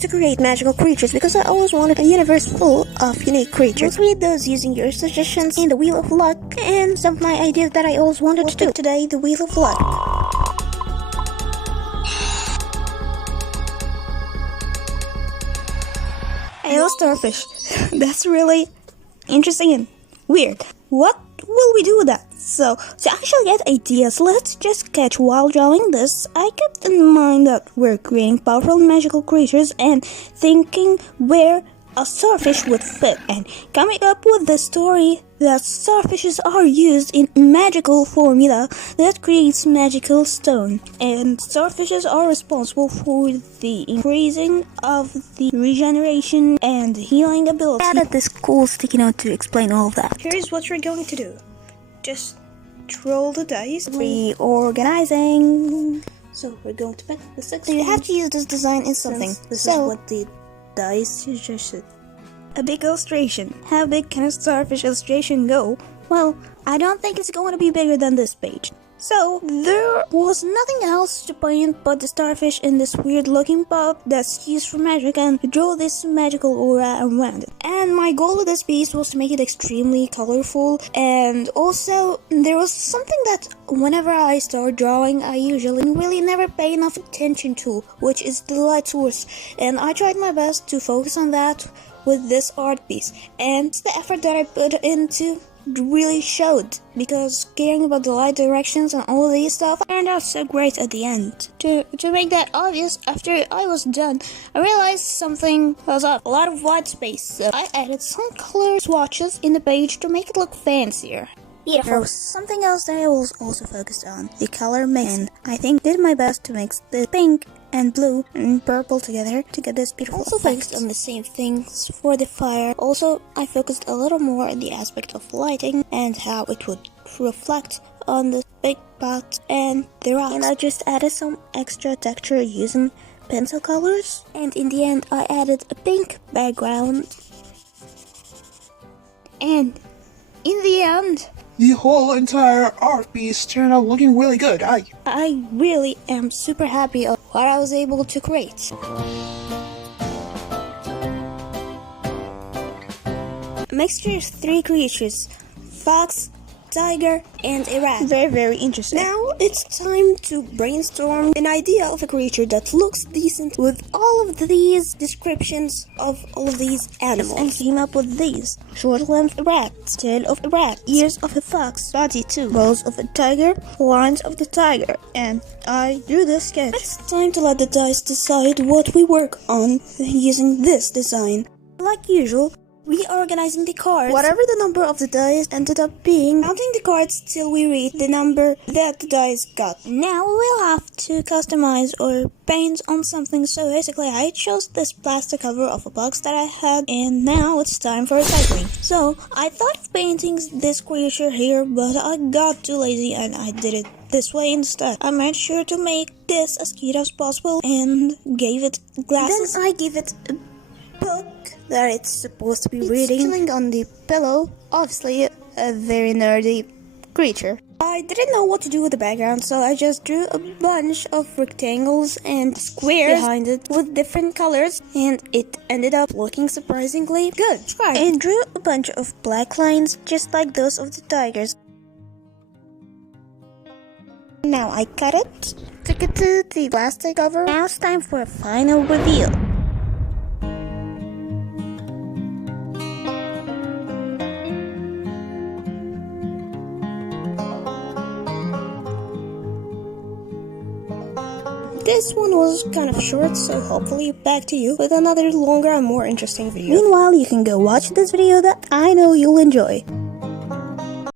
to create magical creatures because I always wanted a universe full of unique creatures. We'll read those using your suggestions in the Wheel of Luck and some of my ideas that I always wanted to do. Today, the Wheel of Luck. Hello, starfish. That's really interesting and weird. What will we do with that? So, to actually get ideas, let's just sketch while drawing this. I kept in mind that we're creating powerful magical creatures and thinking where a starfish would fit, and coming up with the story that starfishes are used in magical formula that creates magical stone, and starfishes are responsible for the increasing of the regeneration and healing ability. I added this cool sticky note to explain all of that. Here's what you're going to do. Just roll the dice. Reorganizing. So we're going to pick the 6. You have to use this design in something. This is what the dice suggested. A big illustration. How big can a starfish illustration go? Well, I don't think it's going to be bigger than this page. So, there was nothing else to paint but the starfish in this weird looking pot that's used for magic and to draw this magical aura around it. And my goal with this piece was to make it extremely colorful, and also there was something that whenever I start drawing I usually really never pay enough attention to, which is the light source, and I tried my best to focus on that with this art piece, and the effort that I put into really showed, because caring about the light directions and all these stuff turned out so great at the end. To make that obvious, after I was done, I realized something was up. A lot of white space, so I added some color swatches in the page to make it look fancier. There was something else that I was also focused on, the color mix, and I think did my best to mix the pink and blue and purple together to get this beautiful effect. Also focused on the same things for the fire. Also, I focused a little more on the aspect of lighting and how it would reflect on the big pot and the rocks. And I just added some extra texture using pencil colors. And in the end, I added a pink background. And in the end, the whole entire art piece turned out looking really good. I really am super happy of what I was able to create. A mixture of 3 creatures: fox, tiger, and a rat. Very interesting. Now it's time to brainstorm an idea of a creature that looks decent with all of these descriptions of all of these animals, and came up with these: short-limbed rat, tail of a rat, ears of a fox, body too, balls of a tiger, horns of the tiger, and I drew this sketch. It's time to let the dice decide what we work on using this design. Like usual, reorganizing the cards. Whatever the number of the dice ended up being, counting the cards till we read the number that the dice got. Now we'll have to customize or paint on something, so basically I chose this plastic cover of a box that I had, and now it's time for recycling. So I thought of painting this creature here, but I got too lazy and I did it this way instead. I made sure to make this as cute as possible and gave it glasses. Then I gave it a book that it's supposed to be reading. Chilling on the pillow, obviously a very nerdy creature. I didn't know what to do with the background, so I just drew a bunch of rectangles and squares behind it with different colors, and it ended up looking surprisingly good. And drew a bunch of black lines just like those of the tigers. Now I cut it, took it to the plastic cover. Now it's time for a final reveal. This one was kind of short, so hopefully back to you with another longer and more interesting video. Meanwhile, you can go watch this video that I know you'll enjoy.